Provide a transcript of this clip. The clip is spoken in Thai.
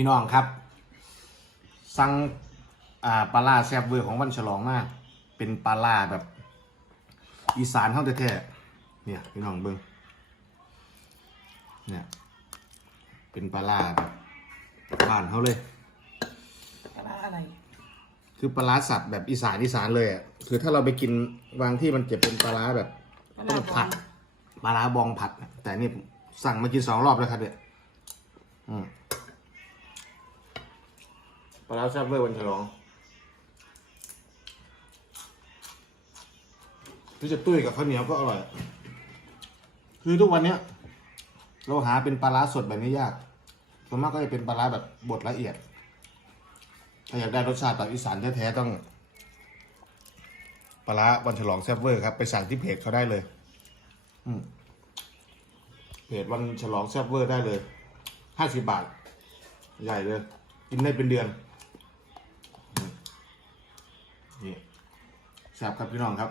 พี่น้องครับ สั่งอ่าปลาล่าแซ่บเวอร์ของวันฉลองมาก เป็นปลาล่าแบบ อีสานเท่าแท้ๆเนี่ยพี่น้องเบิ้งเนี่ยเป็นปลาล่าแบบบ้านเขาเลยปลาร้าอะไร คือปลาร้าสัตว์แบบอีสานอีสานเลยอะคือถ้าเราไปกินบางที่มันจะเป็นปลาร้าแบบปลาต้ร้าองผัดปลาร้าบองผัด แต่นี่ผมสั่งมากินสองรอบแล้วครับเนี่ยอืม ปลาร้าแซ่บเวอร์วันฉลองที่จะตุ้ยกับข้าวเหนียวก็อร่อย คือทุกวันเนี้ย เราหาเป็นปลาร้าสดแบบนี้ยากส่วนมากก็จะเป็นปลาร้าแบบบดละเอียด ถ้าอยากได้รสชาติแบบอีสานแท้ๆต้องปลาร้าวันฉลองแซ่บเวอร์ครับ ไปสั่งที่เพจเขาได้เลย อืมเพจวันฉลองแซ่บเวอร์ได้เลยห้าสิบบาท ใหญ่เลย กินได้เป็นเดือน นี่แซ่บครับพี่น้องครับ